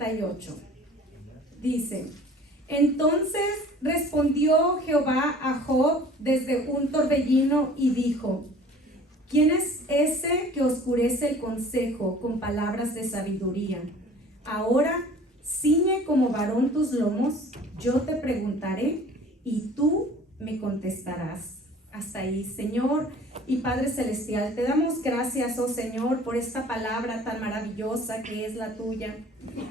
38. Dice: entonces respondió Jehová a Job desde un torbellino y dijo: ¿quién es ese que oscurece el consejo con palabras de sabiduría? Ahora ciñe como varón tus lomos, yo te preguntaré y tú me contestarás. Hasta ahí. Señor y Padre Celestial, te damos gracias, oh Señor, por esta palabra tan maravillosa que es la tuya.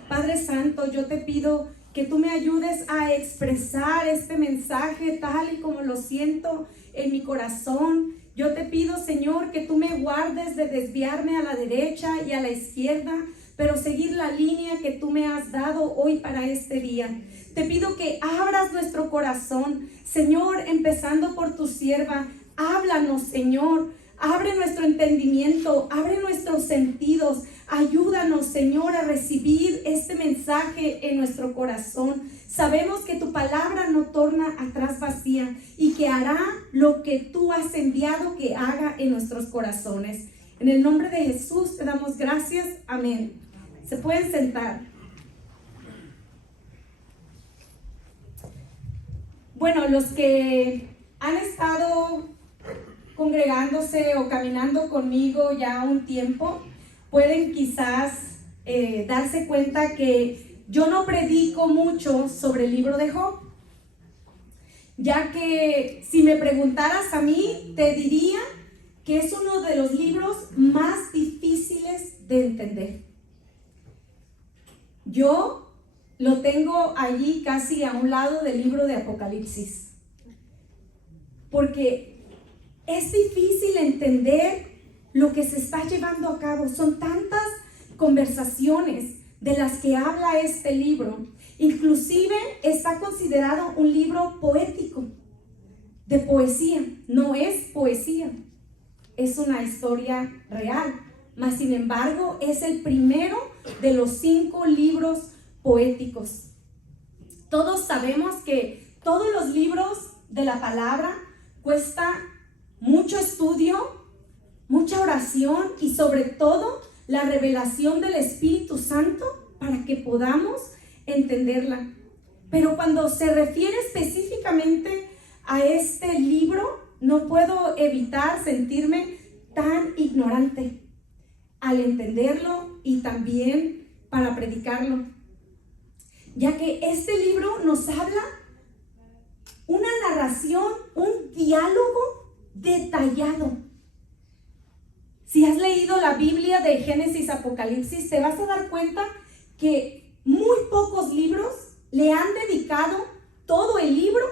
Padre Santo, yo te pido que tú me ayudes a expresar este mensaje tal y como lo siento en mi corazón. Yo te pido, Señor, que tú me guardes de desviarme a la derecha y a la izquierda, pero seguir la línea que tú me has dado hoy para este día. Te pido que abras nuestro corazón, Señor, empezando por tu sierva. Háblanos, Señor. Abre nuestro entendimiento, abre nuestros sentidos. Ayúdanos, Señor, a recibir este mensaje en nuestro corazón. Sabemos que tu palabra no torna atrás vacía y que hará lo que tú has enviado que haga en nuestros corazones. En el nombre de Jesús te damos gracias. Amén. Se pueden sentar. Bueno, los que han estado congregándose o caminando conmigo ya un tiempo, pueden quizás darse cuenta que yo no predico mucho sobre el libro de Job, ya que si me preguntaras a mí, te diría que es uno de los libros más difíciles de entender. Yo lo tengo allí casi a un lado del libro de Apocalipsis, porque es difícil entender lo que se está llevando a cabo. Son tantas conversaciones de las que habla este libro. Inclusive está considerado un libro poético, de poesía. No es poesía, es una historia real. Mas sin embargo es el primero de los 5 libros poéticos. Todos sabemos que todos los libros de la palabra cuesta mucho estudio, mucha oración y sobre todo la revelación del Espíritu Santo para que podamos entenderla. Pero cuando se refiere específicamente a este libro, no puedo evitar sentirme tan ignorante al entenderlo y también para predicarlo, ya que este libro nos habla una narración, un diálogo detallado. Si has leído la Biblia de Génesis, Apocalipsis, te vas a dar cuenta que muy pocos libros le han dedicado todo el libro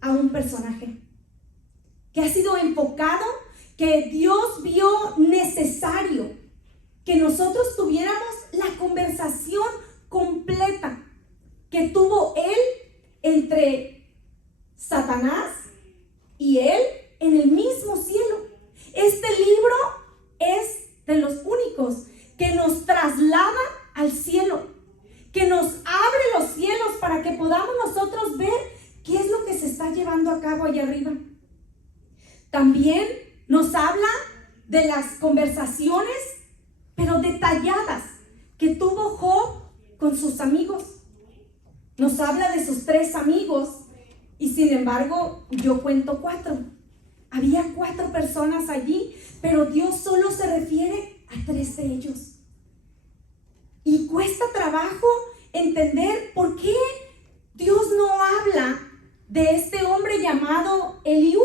a un personaje que ha sido enfocado, que Dios vio necesario que nosotros tuviéramos la conversación completa que tuvo él entre Satanás y él en el mismo cielo. Este libro es de los únicos que nos traslada al cielo, que nos abre los cielos para que podamos nosotros ver qué es lo que se está llevando a cabo allá arriba. También nos habla de las conversaciones, pero detalladas, que tuvo Job con sus amigos. Nos habla de sus 3 amigos y sin embargo yo cuento 4. Había 4 personas allí, pero Dios solo se refiere a 3 de ellos. Y cuesta trabajo entender por qué Dios no habla de este hombre llamado Eliú,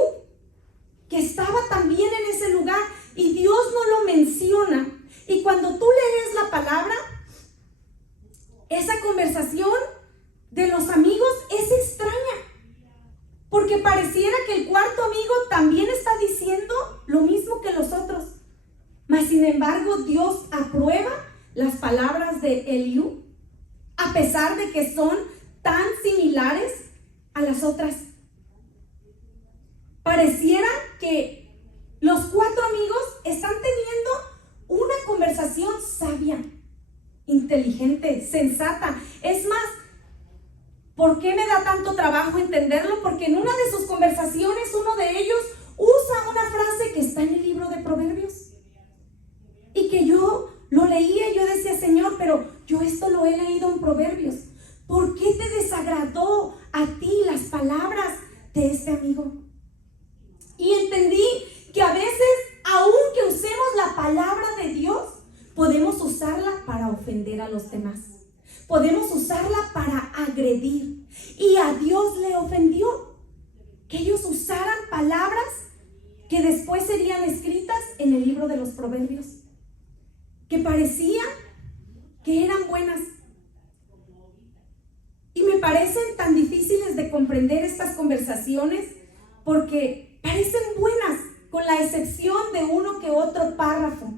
que estaba también en ese lugar y Dios no lo menciona. Y cuando tú lees la palabra, esa conversación de los amigos es extraña, porque pareciera que el cuarto amigo también está diciendo lo mismo que los otros. Mas sin embargo, Dios aprueba las palabras de Eliú, a pesar de que son tan similares a las otras. Pareciera que los 4 amigos están teniendo una conversación sabia, inteligente, sensata. Es más, ¿por qué me da tanto trabajo entenderlo? Porque en una de sus conversaciones uno de ellos usa una frase que está en el libro de Proverbios y que yo lo leía y yo decía, Señor, pero yo esto lo he leído en Proverbios. ¿Por qué te desagradó a ti las palabras de este amigo? Y entendí que a veces, aunque usemos la palabra de Dios, podemos usarla para ofender a los demás. Podemos usarla para agredir. Y a Dios le ofendió que ellos usaran palabras que después serían escritas en el libro de los Proverbios, que parecía que eran buenas. Y me parecen tan difíciles de comprender estas conversaciones porque parecen buenas, con la excepción de uno que otro párrafo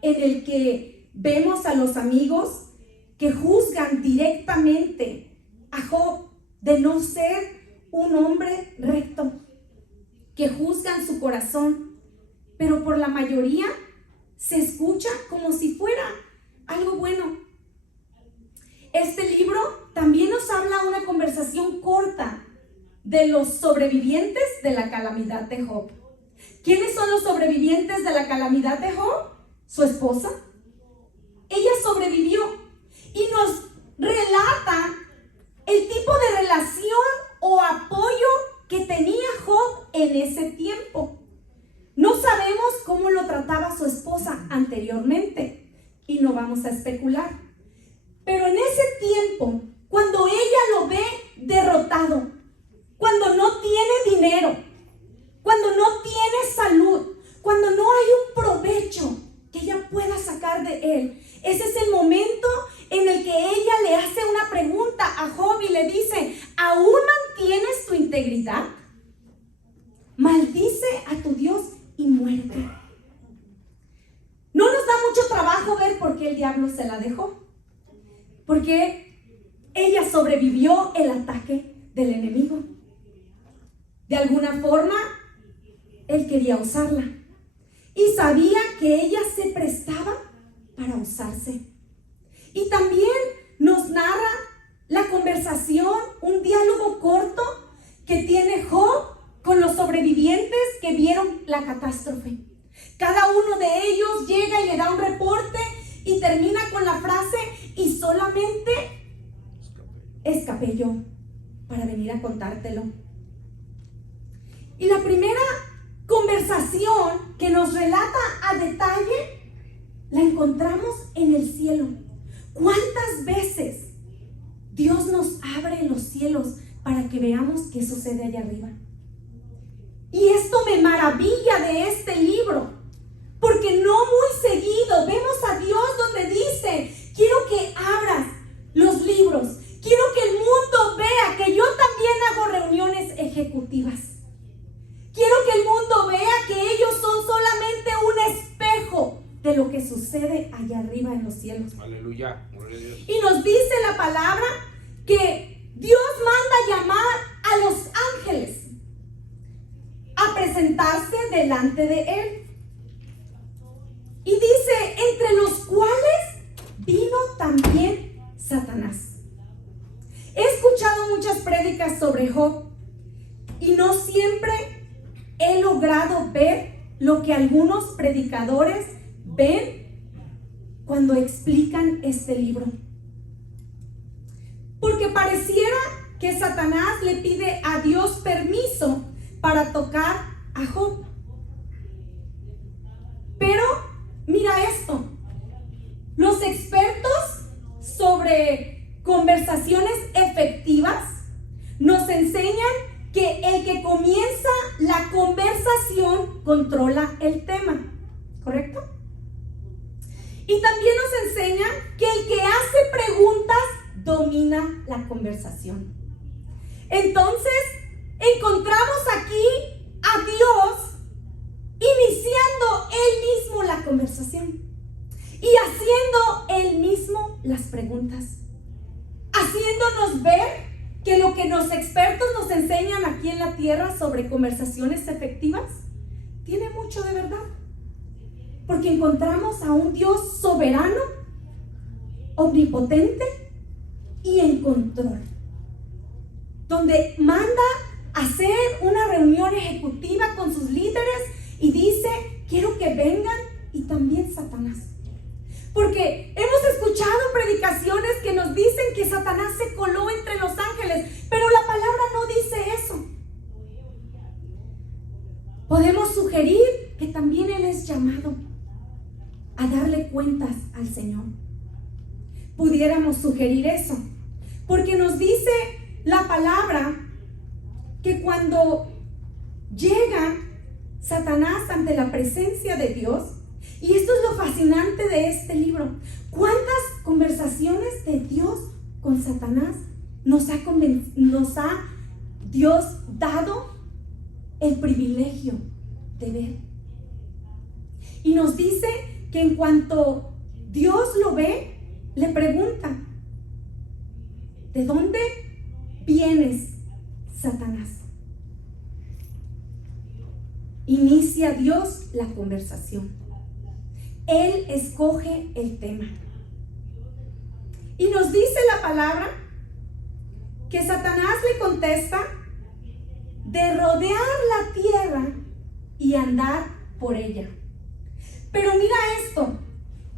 en el que vemos a los amigos que juzgan directamente a Job de no ser un hombre recto, que juzgan su corazón, pero por la mayoría se escucha como si fuera algo bueno. Este libro también nos habla una conversación corta de los sobrevivientes de la calamidad de Job. ¿Quiénes son los sobrevivientes de la calamidad de Job? Su esposa. Ella sobrevivió y nos relata el tipo de relación o apoyo que tenía Job en ese tiempo. No sabemos cómo lo trataba su esposa anteriormente y no vamos a especular. Pero en ese tiempo, cuando ella lo ve derrotado, cuando no tiene dinero, cuando no tiene salud, cuando no hay un provecho que ella pueda sacar de él, ese es el momento en el que ella le hace una pregunta a Job y le dice: ¿aún mantienes tu integridad? Maldice a tu Dios y muérete. No nos da mucho trabajo ver por qué el diablo se la dejó, porque ella sobrevivió el ataque del enemigo. De alguna forma, él quería usarla y sabía que ella se prestaba para usarse. Y también nos narra la conversación, un diálogo corto que tiene Job con los sobrevivientes que vieron la catástrofe. Cada uno de ellos llega y le da un reporte y termina con la frase: y solamente escapé yo para venir a contártelo. Y la primera conversación que nos relata a detalle la encontramos en el cielo. ¿Cuántas veces Dios nos abre los cielos para que veamos qué sucede allá arriba? Y esto me maravilla de este libro, porque no muy seguido vemos a Dios donde dice: quiero que abras los libros, quiero que el mundo vea que yo también hago reuniones ejecutivas. Quiero que el mundo vea que ellos son solamente un espejo de lo que sucede allá arriba en los cielos. Aleluya. Y nos dice la palabra que Dios manda llamar a los ángeles a presentarse delante de él. Y dice: entre los cuales vino también Satanás. He escuchado muchas prédicas sobre Job y no siempre he logrado ver lo que algunos predicadores ven cuando explican este libro. Porque pareciera que Satanás le pide a Dios permiso para tocar a Job. Pero mira esto: los expertos sobre conversaciones efectivas nos enseñan que el que comienza la conversación controla el tema, ¿correcto? Y también nos enseña que el que hace preguntas domina la conversación. Entonces, encontramos aquí a Dios iniciando él mismo la conversación y haciendo él mismo las preguntas, haciéndonos ver que lo que los expertos nos enseñan aquí en la tierra sobre conversaciones efectivas tiene mucho de verdad, porque encontramos a un Dios soberano, omnipotente y en control, donde manda hacer una reunión ejecutiva con sus líderes y dice: quiero que vengan, y también Satanás. Porque hemos escuchado predicaciones que nos dicen que Satanás se coló entre los ángeles, pero la palabra no dice eso. Podemos sugerir que también Él es llamado a darle cuentas al Señor. Pudiéramos sugerir eso, porque nos dice la palabra que cuando llega Satanás ante la presencia de Dios, y esto es lo fascinante de este libro, cuántas conversaciones de Dios con Satanás nos ha Dios dado el privilegio de ver. Y nos dice que en cuanto Dios lo ve, le pregunta: ¿de dónde vienes, Satanás? Inicia Dios la conversación. Él escoge el tema. Y nos dice la palabra que Satanás le contesta de rodear la tierra y andar por ella. Pero mira esto,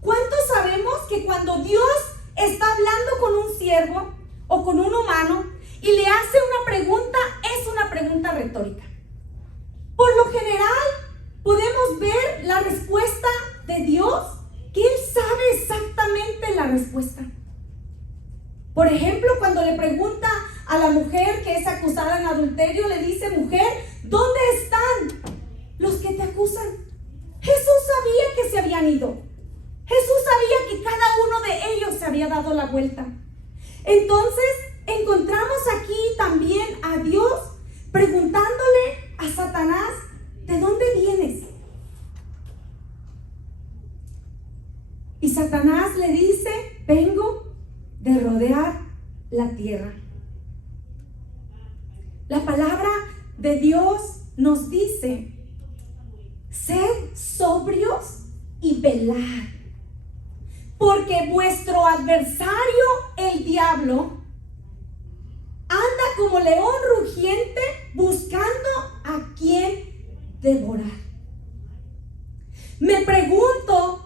¿cuántos sabemos que cuando Dios está hablando con un siervo o con un humano y le hace una pregunta, es una pregunta retórica? Por lo general, podemos ver la respuesta de Dios, que Él sabe exactamente la respuesta. Por ejemplo, cuando le pregunta a la mujer que es acusada en adulterio, le dice: mujer, ¿dónde están los que te acusan? Jesús sabía que se habían ido. Jesús sabía que cada uno de ellos se había dado la vuelta. Entonces, encontramos aquí también a Dios preguntándole a Satanás: ¿de dónde vienes? Y Satanás le dice: vengo de rodear la tierra. La palabra de Dios nos dice: sed sobrios y velad, porque vuestro adversario, el diablo, anda como león rugiente buscando a quien devorar. Me pregunto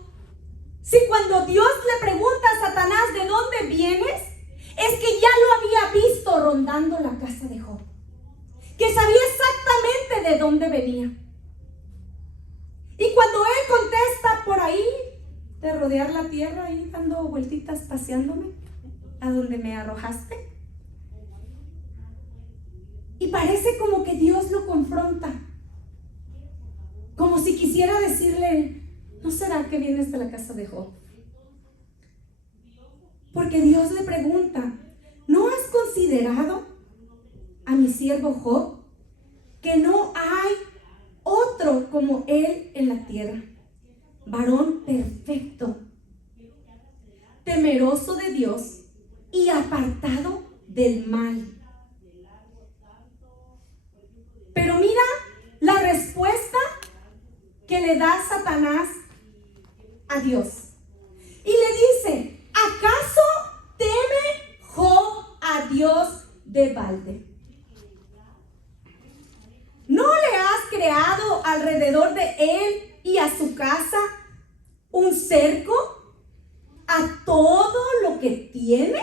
si cuando Dios le pregunta a Satanás: ¿de dónde vienes?, es que ya lo había visto rondando la casa de Job, que sabía exactamente de dónde venía. Y cuando él contesta: por ahí, de rodear la tierra, ahí dando vueltitas, paseándome a donde me arrojaste. Y parece como que Dios lo confronta, como si quisiera decirle: ¿no será que vienes de la casa de Job? Porque Dios le pregunta: ¿no has considerado a mi siervo Job, que no hay otro como él en la tierra, varón perfecto, temeroso de Dios y apartado del mal? Pero mira la respuesta que le da Satanás a Dios. Y le dice: ¿acaso teme Job a Dios de balde? ¿No le has creado alrededor de él y a su casa un cerco a todo lo que tiene?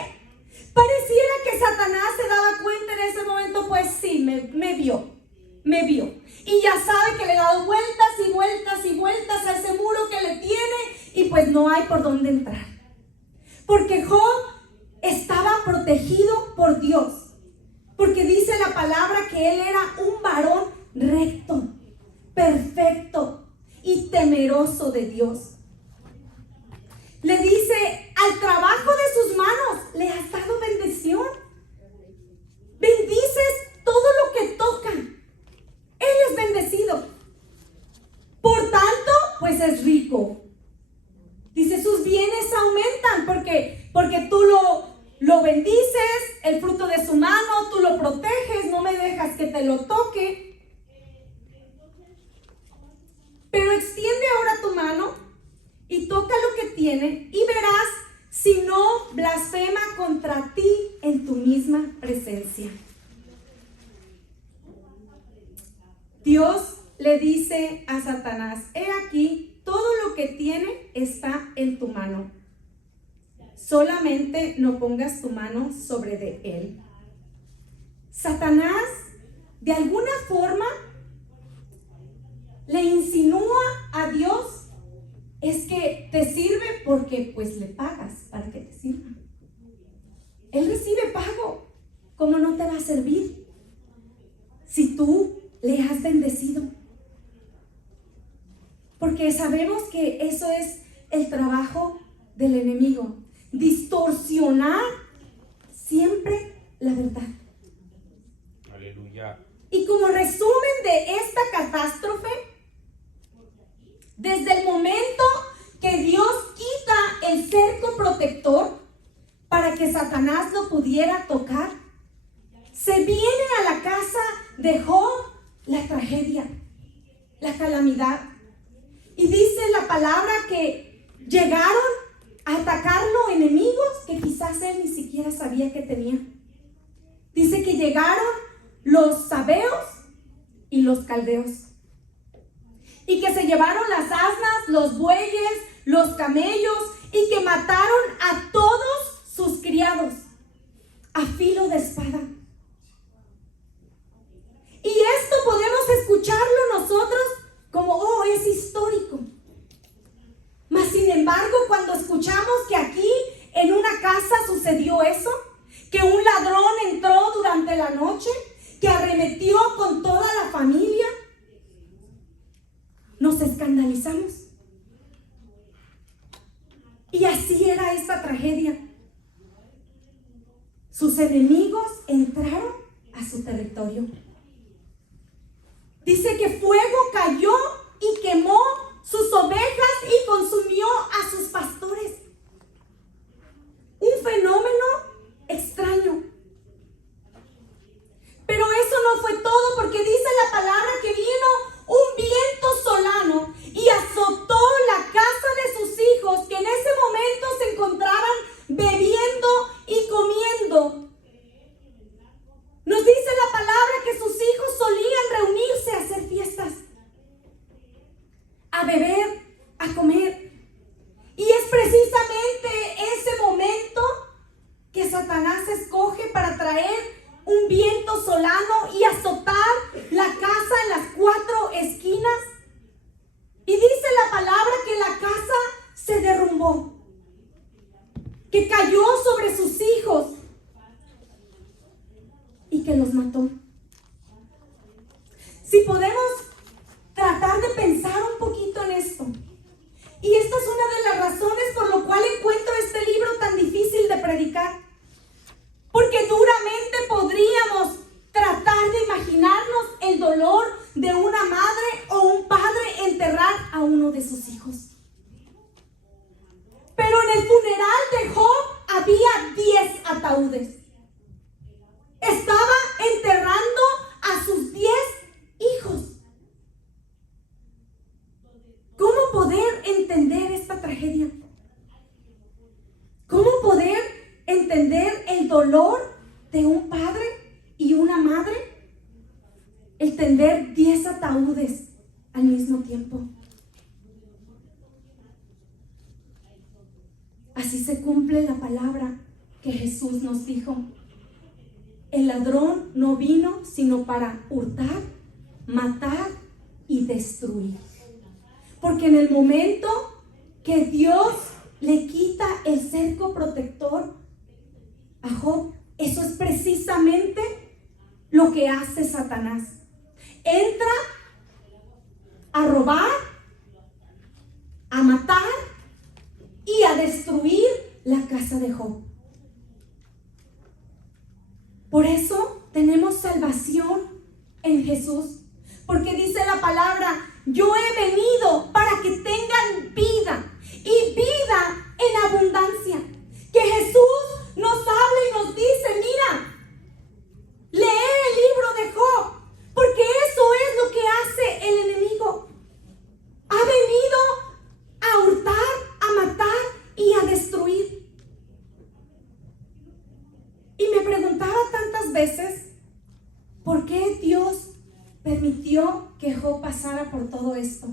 Pareciera que Satanás se daba cuenta en ese momento: pues sí, me vio. Y ya sabe que le he dado vueltas y vueltas y vueltas a ese muro que le tiene, y pues no hay por dónde entrar. Porque Job estaba protegido por Dios. Porque dice la palabra que él era un varón recto, perfecto y temeroso de Dios. Le dice: al trabajo de sus manos le has dado bendición. Bendices todo lo que toca. Él es bendecido. Por tanto, pues es rico. Dice: sus bienes aumentan porque tú lo bendices, el fruto de su mano, tú lo proteges, no me dejas que te lo toque. Pero extiende ahora tu mano y toca lo que tiene, y verás si no blasfema contra ti en tu misma presencia. Dios le dice a Satanás: he aquí, todo lo que tiene está en tu mano. solamente no pongas tu mano sobre de él. Satanás, de alguna forma, le insinúa a Dios, es que te sirve porque pues le pagas para que te sirva. Él recibe pago. ¿Cómo no te va a servir si tú le has bendecido? Porque sabemos que eso es el trabajo del enemigo, distorsionar siempre la verdad. Aleluya. Y como resumen de esta catástrofe, desde el momento que Dios quita el cerco protector para que Satanás lo pudiera tocar, se viene a la casa de Job la tragedia, la calamidad. Y dice la palabra que llegaron a atacarlo enemigos que quizás él ni siquiera sabía que tenía. Dice que llegaron los sabeos y los caldeos, y que se llevaron las asnas, los bueyes, los camellos, y que mataron a todos sus criados a filo de espada. Y esto podemos escucharlo nosotros como, oh, es histórico. Mas sin embargo, cuando escuchamos que aquí en una casa sucedió eso, que un ladrón entró durante la noche, que arremetió con toda la familia, nos escandalizamos. Y así era esta tragedia. Sus enemigos entraron a su territorio. Dice que fuego cayó y quemó sus ovejas y consumió a sus pastores. Un fenómeno extraño. Pero eso no fue todo, porque dice la palabra que vino un viento solano y azotó la casa de sus hijos, que en ese momento se encontraban bebiendo y comiendo. Nos dice la palabra que sus hijos solían reunirse a hacer fiestas, a beber, a comer. Y es precisamente ese momento que Satanás escoge para traer un viento solano y azotar la casa en las 4 esquinas. Y dice la palabra que la casa se derrumbó, que cayó sobre sus hijos y que los mató. Si podemos tratar de pensar un poquito en esto, y esta es una de las razones por lo cual encuentro este libro tan difícil de predicar, porque duramente podríamos tratar de imaginarnos el dolor de una madre o un padre enterrar a uno de sus hijos. Pero en el funeral de Job había 10 ataúdes. Estaba enterrando a sus 10 hijos. ¿Cómo poder entender esta tragedia? ¿Cómo poder entender el dolor de un padre y una madre? El tender 10 ataúdes al mismo tiempo. Así se cumple la palabra que Jesús nos dijo. El ladrón no vino sino para hurtar, matar y destruir. Porque en el momento que Dios le quita el cerco protector a Job, eso es precisamente lo que hace Satanás. Entra a robar, a matar y a destruir la casa de Job. Por eso tenemos salvación en Jesús, porque dice la palabra: yo he venido para que tengan vida y vida en abundancia. Que Jesús nos habla y nos dice: mira, lee el libro de Job, porque eso es lo que hace el enemigo. Ha venido a hurtar, a matar y a destruir. Y me preguntaba tantas veces, ¿por qué Dios permitió que Job pasara por todo esto?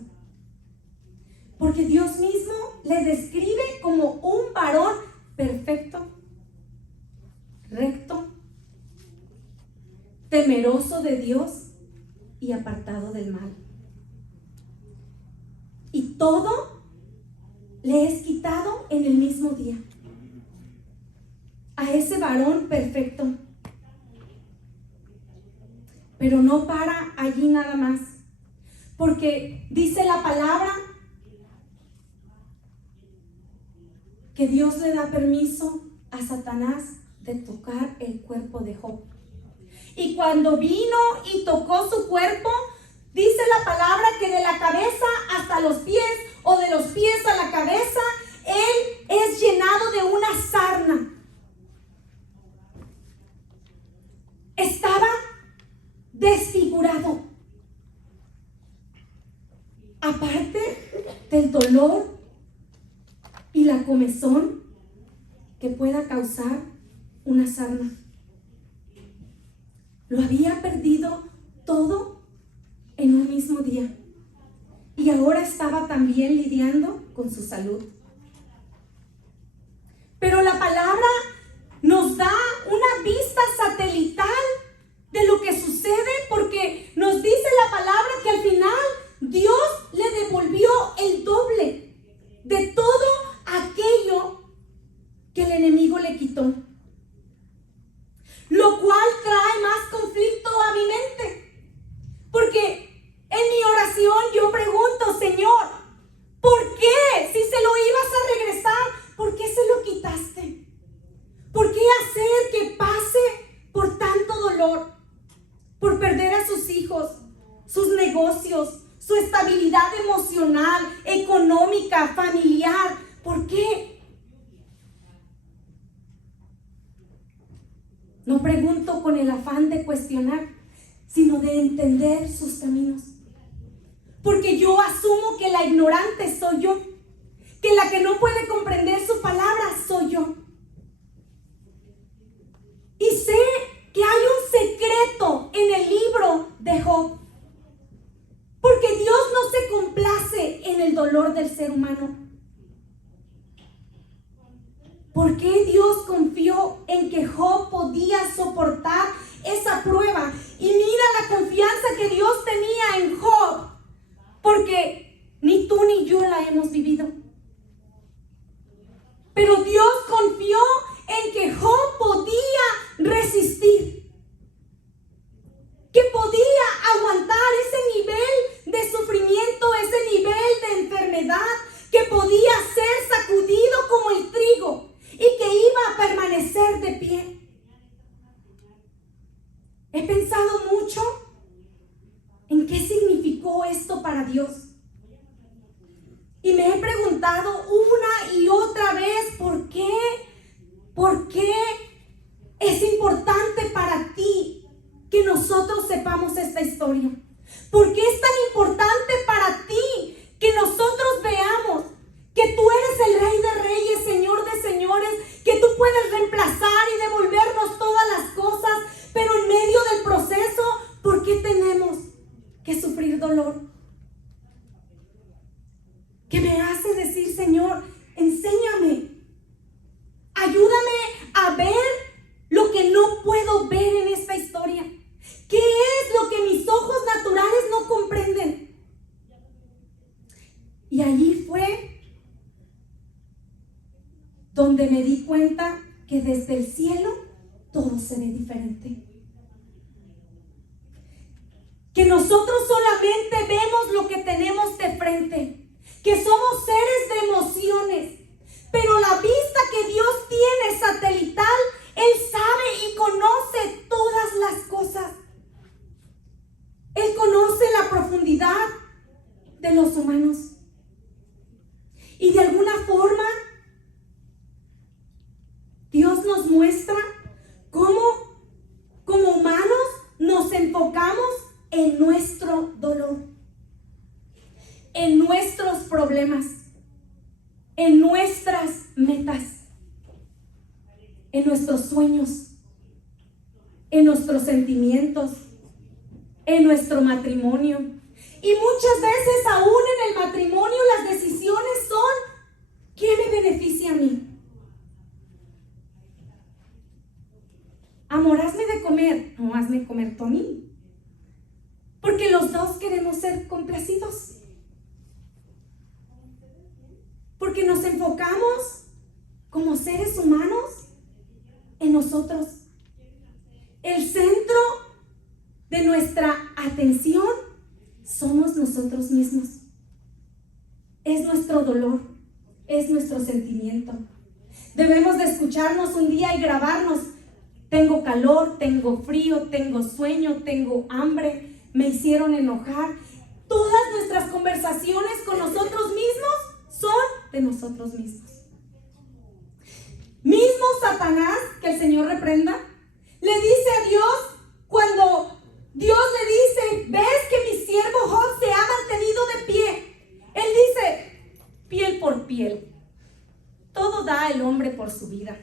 Porque Dios mismo le describe como un varón perfecto, recto, temeroso de Dios y apartado del mal. Y todo le es quitado en el mismo día. A ese varón perfecto. Pero no para allí nada más. Porque dice la palabra que Dios le da permiso a Satanás de tocar el cuerpo de Job. Y cuando vino y tocó su cuerpo, dice la palabra que de la cabeza hasta los pies, o de los pies a la cabeza, él es llenado de una sarna. Estaba desfigurado. Aparte del dolor y la comezón que pueda causar una sarna. Lo había perdido todo en un mismo día. Y ahora estaba también lidiando con su salud. Pero la palabra nos da una vista satelital de lo que sucede, porque nos dice la palabra que al final Dios le devolvió el doble de todo aquello que el enemigo le quitó. Lo cual trae más conflicto a mi mente. Porque en mi oración yo pregunto, Señor, ¿por qué? Si se lo ibas a regresar, ¿por qué se lo quitaste? ¿Por qué hacer que pase por tanto dolor? Por perder a sus hijos, sus negocios, su estabilidad emocional, económica, familiar. ¿Por qué? No pregunto con el afán de cuestionar, sino de entender sus caminos. Porque yo asumo que la ignorante soy yo, que la que no puede comprender su palabra soy yo. Y sé que hay un secreto en el libro de Job. Porque Dios no se complace en el dolor del ser humano. ¿Por qué Dios confió en que Job podía soportar esa prueba? Y mira la confianza que Dios tenía en Job, porque ni tú ni yo la hemos vivido. Pero Dios confió en que Job podía resistir, que podía aguantar ese nivel de sufrimiento, ese nivel de enfermedad, que podía ser sacudido como el trigo y que iba a permanecer de pie. He pensado mucho en qué significó esto para Dios. Y me he preguntado una y otra vez, ¿por qué? ¿Por qué es importante para ti que nosotros sepamos esta historia? ¿Por qué es tan importante para ti que nosotros veamos que tú eres el Rey de Reyes, Señor de Señores, que tú puedes reemplazar y devolvernos todas las cosas, pero en medio del proceso, ¿por qué tenemos que sufrir dolor? Que me hace decir, Señor, enséñame, ayúdame a ver lo que no puedo ver en esta historia. ¿Qué es lo que mis ojos naturales no comprenden? Y allí fue donde me di cuenta que desde el cielo todo se ve diferente. Que nosotros solamente vemos lo que tenemos de frente, que somos seres de emociones, pero la vista que Dios tiene satelital, Él sabe y conoce todas las cosas. Él conoce la profundidad de los humanos. Y de alguna forma, Dios nos muestra cómo, como humanos, nos enfocamos en nuestro dolor, en nuestros problemas, en nuestras metas, en nuestros sueños, en nuestros sentimientos, en nuestro matrimonio. Y muchas veces aún en el matrimonio las decisiones son: ¿qué me beneficia a mí? amor, hazme de comer. No, hazme comer tú a mí. Porque los dos queremos ser complacidos. Porque nos enfocamos como seres humanos en nosotros. El centro de nuestra atención somos nosotros mismos. Es nuestro dolor, es nuestro sentimiento. Debemos de escucharnos un día y grabarnos. Tengo calor, tengo frío, tengo sueño, tengo hambre, me hicieron enojar. Todas nuestras conversaciones con nosotros mismos son de nosotros mismos. Mismo Satanás, que el Señor reprenda, le dice a Dios, cuando Dios le dice, ves que mi siervo Job se ha mantenido de pie. Él dice, piel por piel, todo da el hombre por su vida.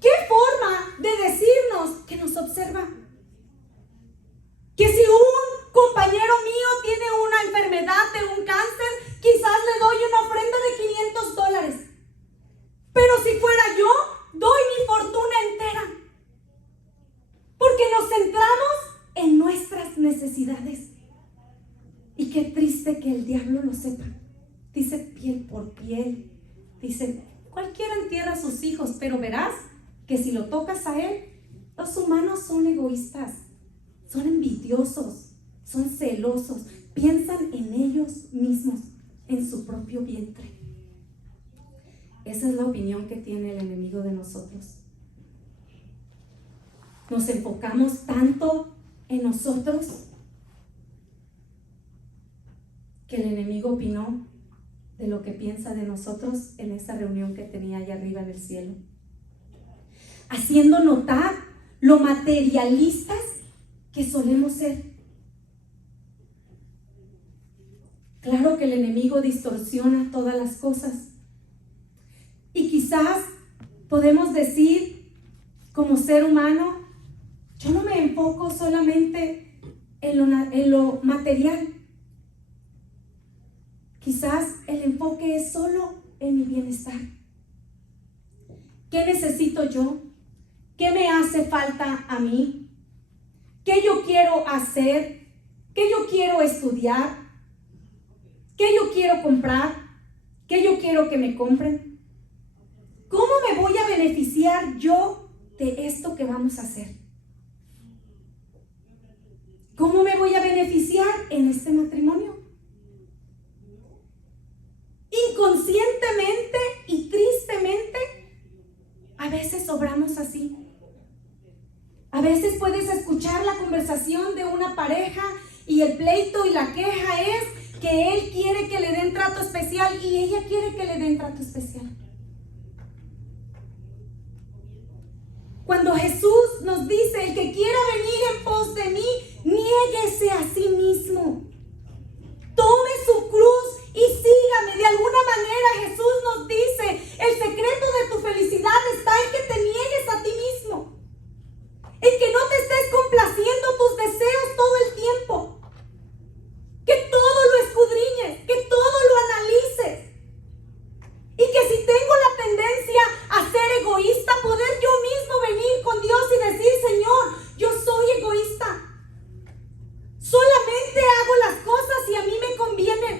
¿Qué forma de decirnos que nos observa? Que si un compañero mío tiene una enfermedad de un cáncer, quizás le doy una ofrenda de $500. Pero si fuera yo, doy mi fortuna entera. Porque nos centramos en nuestras necesidades. Y qué triste que el diablo lo sepa. Dice piel por piel. Dice, cualquiera entierra a sus hijos, pero verás que si lo tocas a él, los humanos son egoístas, son envidiosos, son celosos, piensan en ellos mismos, en su propio vientre. Esa es la opinión que tiene el enemigo de nosotros. Nos enfocamos tanto en nosotros que el enemigo opinó de lo que piensa de nosotros en esa reunión que tenía allá arriba en el cielo, haciendo notar lo materialistas que solemos ser. Claro que el enemigo distorsiona todas las cosas. Y quizás podemos decir, como ser humano, yo no me enfoco solamente en lo material. Quizás el enfoque es solo en mi bienestar. ¿Qué necesito yo? ¿Qué me hace falta a mí? ¿Qué yo quiero hacer? ¿Qué yo quiero estudiar? ¿Qué yo quiero comprar? ¿Qué yo quiero que me compren? ¿Cómo me voy a beneficiar yo de esto que vamos a hacer? ¿Cómo me voy a beneficiar en este matrimonio? Inconscientemente y tristemente, a veces obramos así. A veces puedes escuchar la conversación de una pareja y el pleito y la queja es que él quiere que le den trato especial y ella quiere que le den trato especial. Cuando Jesús nos dice, el que quiera venir en pos de mí, niéguese a sí mismo. Tome su cruz y sígame. De alguna manera Jesús nos dice, el secreto de tu felicidad está en que te niegues a ti mismo. En que no te estés complaciendo tus deseos todo el tiempo. Que todo lo escudriñes, que todo lo analices. Y que si tengo la tendencia a ser egoísta, poder yo mismo venir con Dios y decir, Señor, yo soy egoísta. Solamente hago las cosas y a mí me convienen.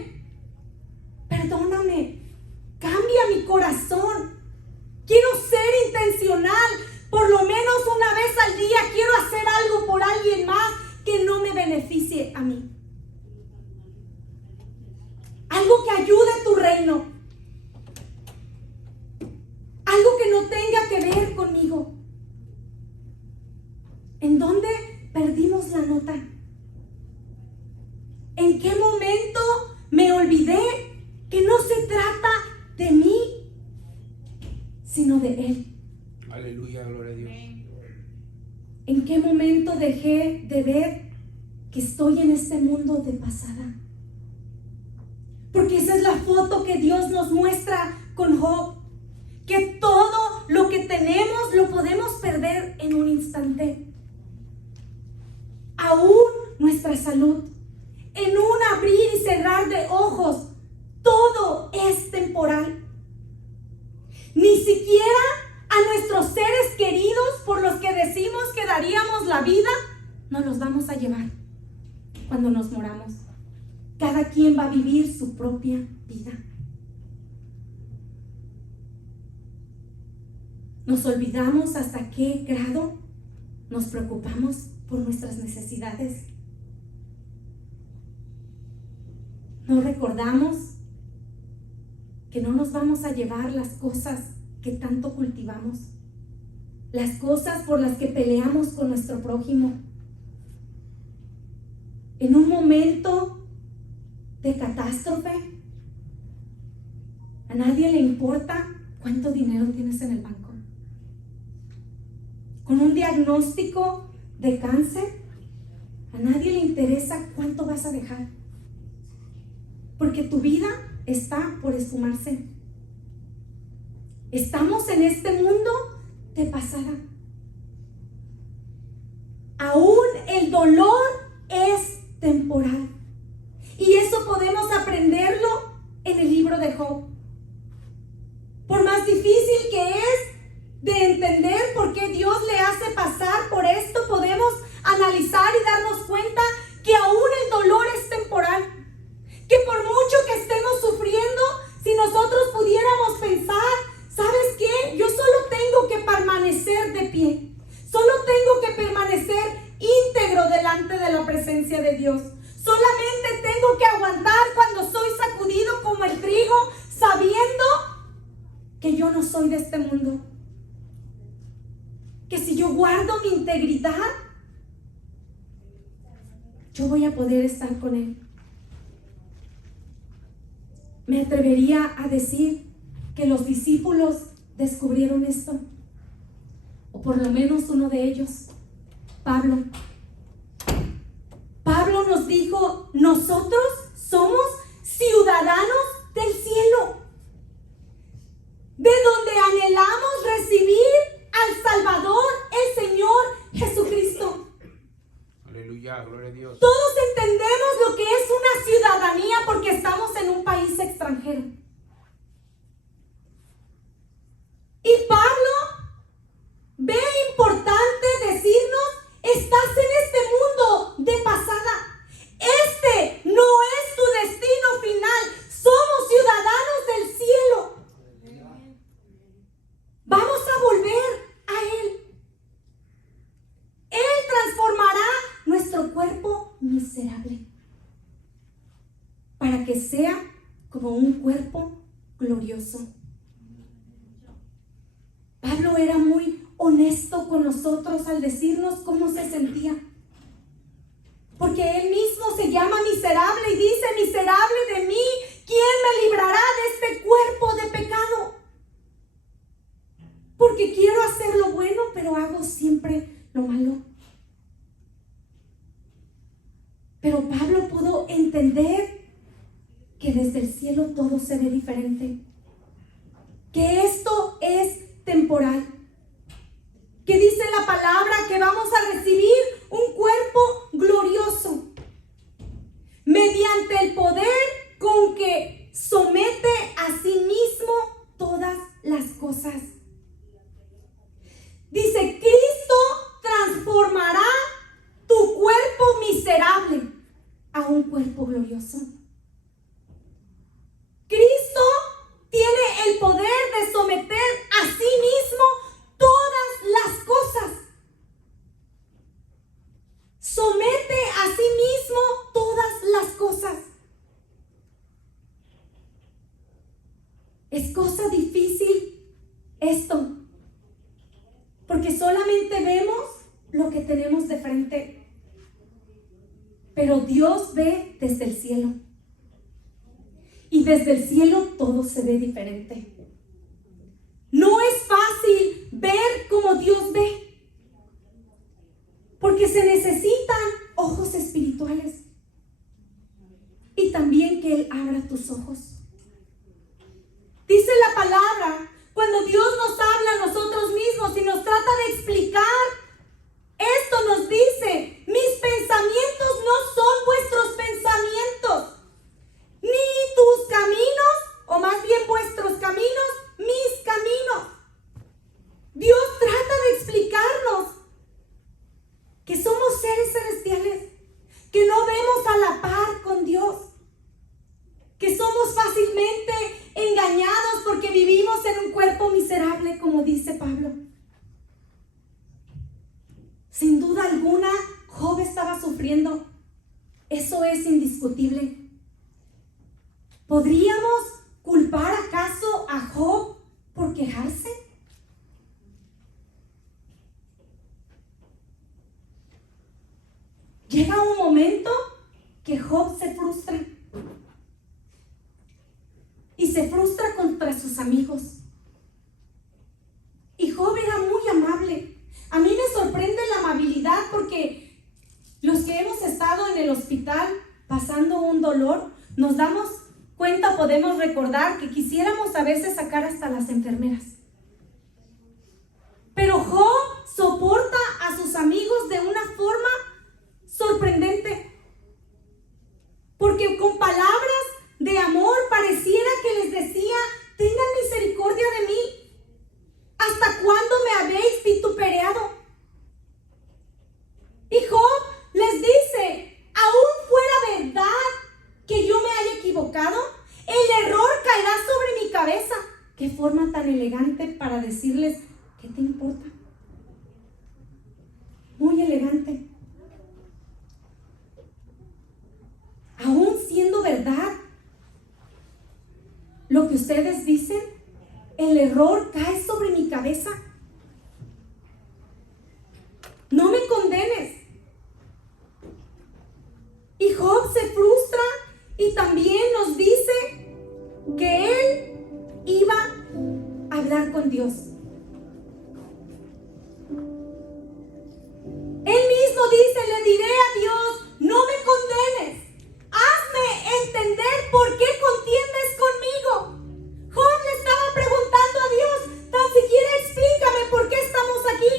Perdóname, cambia mi corazón. Quiero ser intencional. Por lo menos una vez al día quiero hacer algo por alguien más que no me beneficie a mí. Algo que ayude a tu reino. Algo que no tenga que ver conmigo. ¿En dónde perdimos la nota? ¿En qué momento me olvidé que no se trata de mí, sino de Él? Aleluya, gloria a Dios. ¿En qué momento dejé de ver que estoy en este mundo de pasada? Porque esa es la foto que Dios nos muestra con Job. Que todo lo que tenemos lo podemos perder en un instante. Aún nuestra salud. En un abrir y cerrar de ojos, todo es temporal. Ni siquiera a nuestros seres queridos por los los que decimos que daríamos la vida, nos los vamos a llevar cuando nos moramos. Cada quien va a vivir su propia vida. Nos olvidamos hasta qué grado nos preocupamos por nuestras necesidades. No recordamos que no nos vamos a llevar las cosas que tanto cultivamos, las cosas por las que peleamos con nuestro prójimo. En un momento de catástrofe, a nadie le importa cuánto dinero tienes en el banco. Con un diagnóstico de cáncer, a nadie le interesa cuánto vas a dejar, porque tu vida está por esfumarse. Estamos en este mundo de pasada. Aún el dolor es temporal, y eso podemos aprenderlo en el libro de Job. Por más difícil que es de entender por qué Dios le hace pasar por esto, podemos analizar y darnos cuenta que aún el dolor es temporal, que por mucho que estemos sufriendo, si nosotros pudiéramos pensar, ¿sabes qué? Yo solo tengo que permanecer de pie, solo tengo que permanecer íntegro delante de la presencia de Dios, solamente tengo que aguantar cuando soy sacudido como el trigo, sabiendo que yo no soy de este mundo, que si yo guardo mi integridad, yo voy a poder estar con Él. Me atrevería a decir que los discípulos descubrieron esto, o por lo menos uno de ellos, Pablo. Pablo nos dijo: nosotros somos ciudadanos del cielo, de donde anhelamos recibir al Salvador, el Señor Jesucristo. Aleluya, gloria a Dios. Todos entendemos lo que es una ciudadanía porque estamos en un país extranjero. Y Pablo ve importante decirnos: estás en este mundo de pasada. Este no es tu destino final. Somos ciudadanos del cielo. Vamos a volver a Él. Él transformará nuestro cuerpo miserable para que sea como un cuerpo glorioso. Pablo era muy honesto con nosotros al decirnos cómo se sentía, porque él mismo se llama miserable y dice: miserable de mí, ¿quién me librará de este cuerpo de pecado? Porque quiero hacer lo bueno, pero hago siempre lo malo. Pero Pablo pudo entender que desde el cielo todo se ve diferente, que esto es temporal, que dice la palabra que vamos a recibir un cuerpo glorioso mediante el poder con que somete a sí mismo todas las cosas. Dice: Cristo transformará tu cuerpo miserable a un cuerpo glorioso. Cristo tiene el poder de someter a sí mismo todas las cosas. Somete a sí mismo todas las cosas. Es cosa difícil esto, porque solamente vemos lo que tenemos de frente. Pero Dios ve desde el cielo. Y desde el cielo todo se ve diferente. No es fácil ver como Dios ve, porque se necesitan ojos espirituales. Y también que Él abra tus ojos. Dice la palabra, cuando Dios nos habla a nosotros mismos y nos trata de explicar, esto nos dice: mis pensamientos no son vuestros pensamientos, ni tus caminos, o más bien vuestros caminos, mis caminos. Dios trata de explicarnos Sin duda alguna, Job estaba sufriendo. Eso es indiscutible. ¿Podríamos culpar acaso a Job por quejarse? Llega un momento que Job se frustra. Y se frustra contra sus amigos. Y Job era muy amable. A mí me sorprende la amabilidad porque los que hemos estado en el hospital pasando un dolor, nos damos cuenta, podemos recordar que quisiéramos a veces sacar hasta las enfermeras. Pero Job soporta a sus amigos de una forma sorprendente. Porque con palabras de amor pareciera que les decía: tengan misericordia de mí. ¿Hasta cuándo me habéis vituperado? Y Job les dice: aún fuera verdad que yo me haya equivocado, el error caerá sobre mi cabeza. Qué forma tan elegante para decirles: ¿qué te importa? Muy elegante. Aún siendo verdad lo que ustedes dicen, el error cae sobre mi cabeza. No me condenes. Y Job se frustra y también nos dice que él iba a hablar con Dios. Él mismo dice: le diré a Dios, no me condenes. Hazme entender por qué contiendes conmigo. Job le estaba preguntando a Dios: tan siquiera explícame por qué estamos aquí.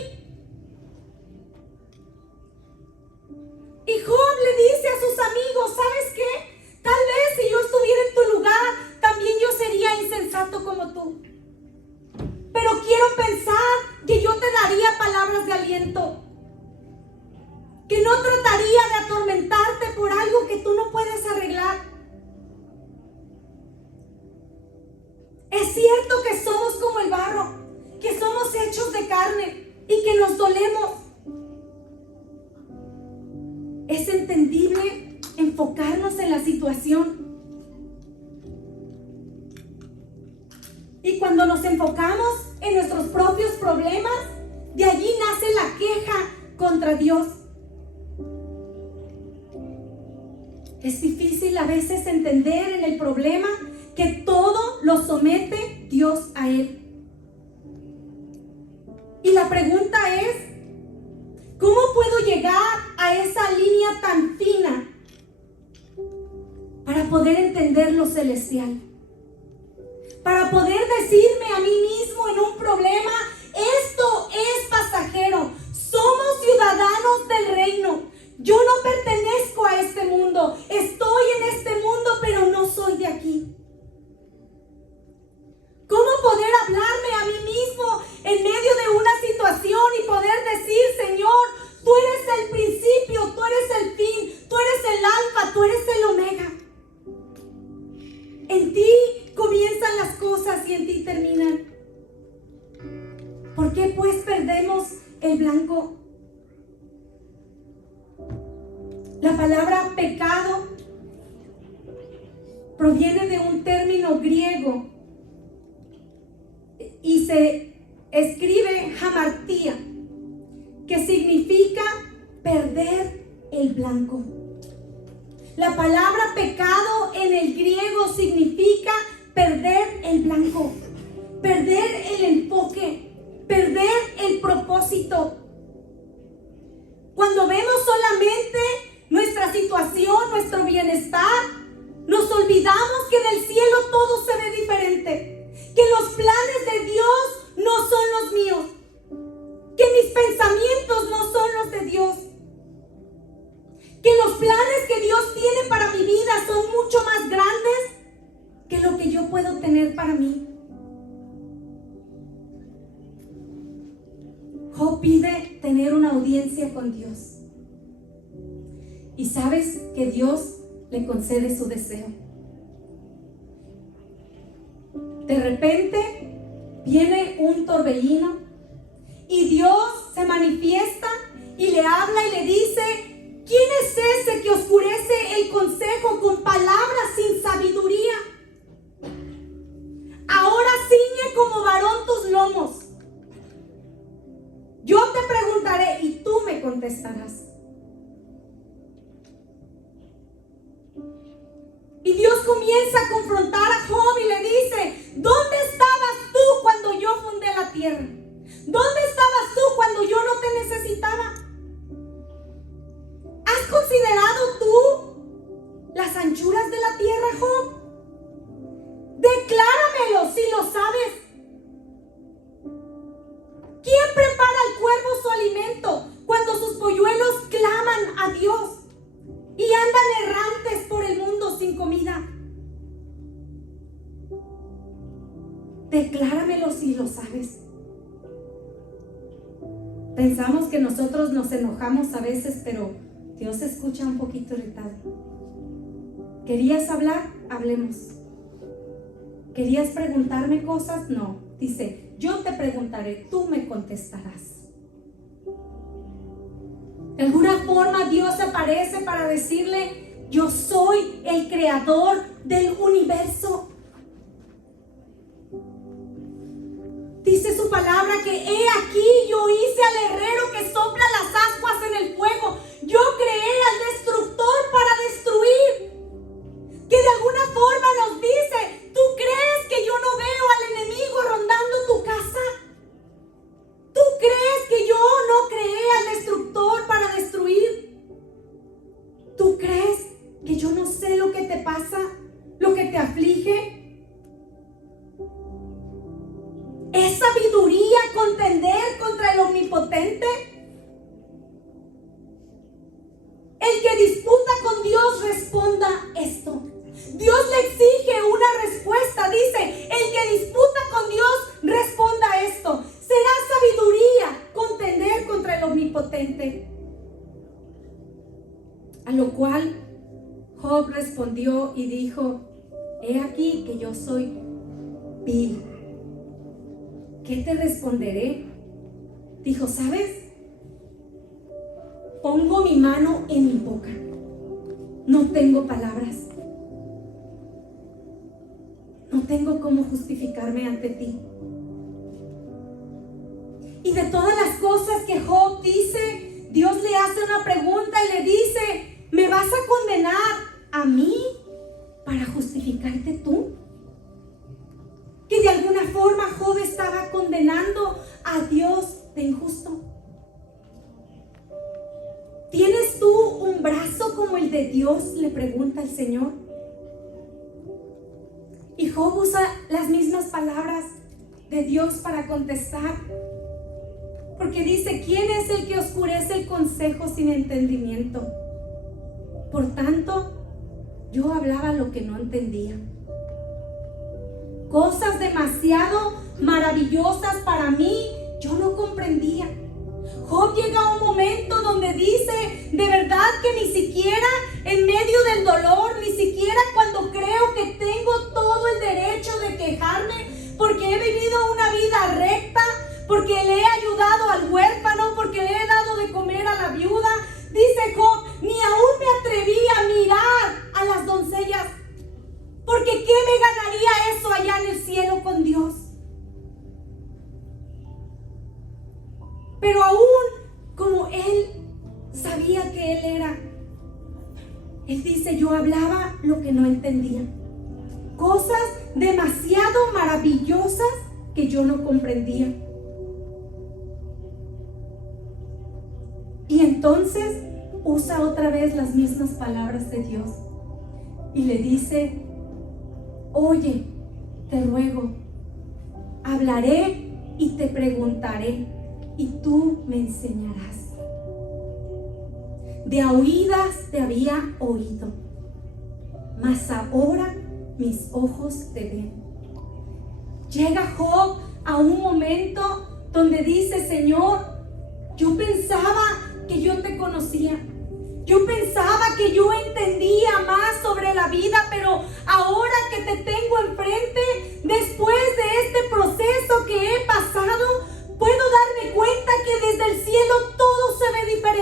Y Job le dice a sus amigos: ¿sabes qué? Tal vez si yo estuviera en tu lugar, también yo sería insensato como tú. Pero quiero pensar que yo te daría palabras de aliento, que no trataría de atormentarte por algo que tú no puedes arreglar. Es cierto que somos como el barro, que somos hechos de carne y que nos dolemos. Es entendible enfocarnos en la situación. Y cuando nos enfocamos en nuestros propios problemas, de allí nace la queja contra Dios. Es difícil a veces entender en el problema que todo lo somete Dios a él. Y la pregunta es: ¿cómo puedo llegar a esa línea tan fina para poder entender lo celestial? Para poder decirme a mí mismo en un problema: esto es pasajero, somos ciudadanos del reino. Yo no pertenezco a este mundo, estoy en este mundo, pero no soy de aquí. ¿Cómo poder hablarme a mí mismo en medio de una situación y poder decir: Señor, tú eres el principio, tú eres el fin, tú eres el alfa, tú eres el omega? En ti comienzan las cosas y en ti terminan. ¿Por qué pues perdemos el blanco? La palabra pecado proviene de un término griego y se escribe hamartía, que significa perder el blanco. La palabra pecado en el griego significa perder el blanco, perder el enfoque, perder el propósito. Cuando vemos solamente nuestra situación, nuestro bienestar, nos olvidamos que en el cielo todo se ve diferente, que los planes de Dios no son los míos, que mis pensamientos no son los de Dios, que los planes que Dios tiene para mi vida son mucho más grandes que lo que yo puedo tener para mí. Job pide tener una audiencia con Dios. Y sabes que Dios le concede su deseo. De repente viene un torbellino y Dios se manifiesta y le habla y le dice: ¿quién es ese que oscurece el consejo con palabras sin sabiduría? Ahora ciñe como varón tus lomos. Yo te preguntaré y tú me contestarás. Y Dios comienza a confrontar a Job y le dice: ¿dónde estabas tú cuando yo fundé la tierra? ¿Dónde estabas tú cuando yo no te necesitaba? ¿Has considerado tú las anchuras de la tierra, Job? Decláramelo si lo sabes. ¿Quién prepara al cuervo su alimento cuando sus polluelos claman a Dios y andan errantes por el mundo sin comida? Decláramelo si lo sabes. Pensamos que nosotros nos enojamos a veces, pero Dios escucha un poquito irritado. ¿Querías hablar? Hablemos. ¿Querías preguntarme cosas? No. Dice: yo te preguntaré, tú me contestarás. De alguna forma Dios aparece para decirle: yo soy el creador del universo. Dice su palabra que he aquí yo hice al herrero que sopla las ascuas en el fuego. Yo creé al destructor para destruir. Que de alguna forma nos dice: ¿tú crees que yo no veo al enemigo rondando tu casa? ¿Tú crees que yo no creé al destructor para destruir? ¿Tú crees que yo no sé lo que te pasa, lo que te aflige? ¿Es sabiduría contender contra el omnipotente? El que disputa con Dios responda esto. Dios le exige una respuesta. Dice: el que disputa con Dios responda esto. ¿Será sabiduría contender contra el omnipotente? A lo cual Job respondió y dijo: he aquí que yo soy vil. ¿Qué te responderé? Dijo: ¿sabes? Pongo mi mano en mi boca. No tengo palabras. No tengo cómo justificarme ante ti. Y de todas las cosas que Job dice, Dios le hace una pregunta y le dice: ¿me vas a condenar a mí para justificarte tú? Que de alguna forma Job estaba condenando a Dios de injusto. ¿Tienes tú un brazo como el de Dios?, le pregunta el Señor. Y Job usa las mismas palabras de Dios para contestar. Porque dice: ¿quién es el que oscurece el consejo sin entendimiento? Por tanto, yo hablaba lo que no entendía. Cosas demasiado maravillosas para mí, yo no comprendía. Job llega a un momento donde dice: de verdad que ni siquiera en medio del dolor, ni siquiera cuando creo que tengo todo el derecho de quejarme, porque he vivido una vida recta, porque le he ayudado al huérfano, porque le he dado de comer a la viuda, dice Job, ni aún me atreví a mirar a las doncellas, porque ¿qué me ganaría eso allá en el cielo con Dios? Pero aún como él sabía que él era, él dice: yo hablaba lo que no entendía. Cosas demasiado maravillosas que yo no comprendía. Y entonces usa otra vez las mismas palabras de Dios y le dice: oye, te ruego, hablaré y te preguntaré, y tú me enseñarás. De a oídas te había oído, mas ahora mis ojos te ven. Llega Job a un momento donde dice: Señor, yo pensaba que yo te conocía. Yo pensaba que yo entendía más sobre la vida, pero ahora que te tengo enfrente, después de este proceso que he pasado, puedo darme cuenta que desde el cielo todo se ve diferente.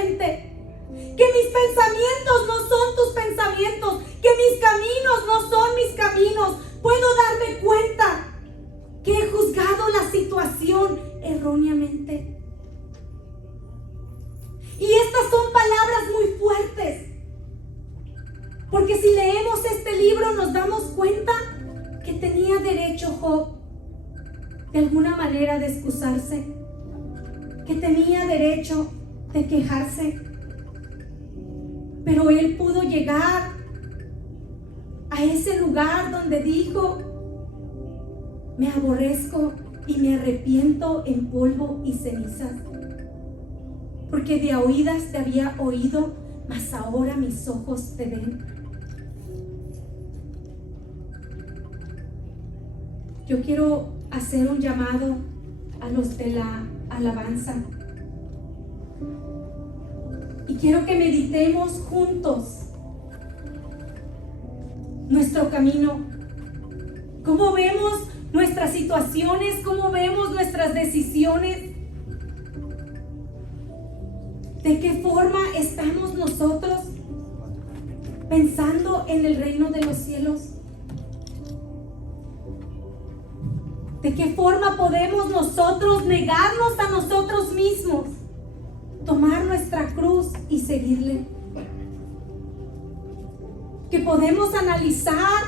Y estas son palabras muy fuertes. Porque si leemos este libro nos damos cuenta que tenía derecho Job de alguna manera de excusarse, que tenía derecho de quejarse, pero él pudo llegar a ese lugar donde dijo: me aborrezco y me arrepiento en polvo y cenizas, porque de oídas te había oído, mas ahora mis ojos te ven. Yo quiero hacer un llamado a los de la alabanza. Y quiero que meditemos juntos nuestro camino. ¿Cómo vemos nuestras situaciones? ¿Cómo vemos nuestras decisiones? ¿De qué forma estamos nosotros pensando en el reino de los cielos? ¿De qué forma podemos nosotros negarnos a nosotros mismos, tomar nuestra cruz y seguirle? Que podemos analizar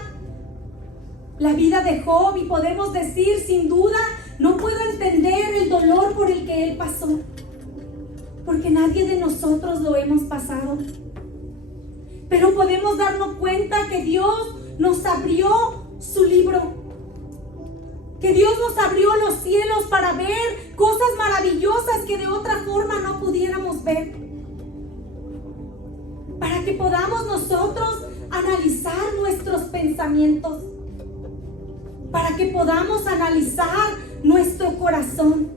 la vida de Job y podemos decir: sin duda no puedo entender el dolor por el que él pasó, porque nadie de nosotros lo hemos pasado. Pero podemos darnos cuenta que Dios nos abrió su libro, que Dios nos abrió los cielos para ver cosas maravillosas que de otra forma no pudiéramos ver, para que podamos nosotros analizar nuestros pensamientos, para que podamos analizar nuestro corazón,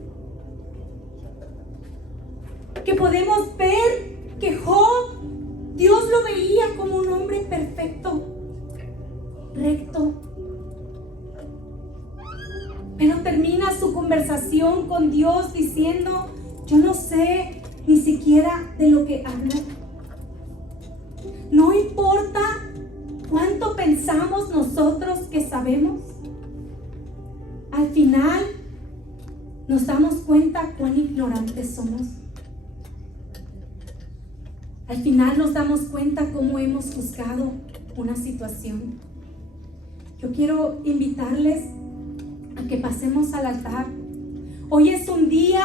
que podemos ver que Job, Dios lo veía como un hombre perfecto, recto, pero termina su conversación con Dios diciendo: yo no sé ni siquiera de lo que hablo. No importa cuánto pensamos nosotros que sabemos, al final nos damos cuenta cuán ignorantes somos. Al final nos damos cuenta cómo hemos juzgado una situación. Yo quiero invitarles a que pasemos al altar. Hoy es un día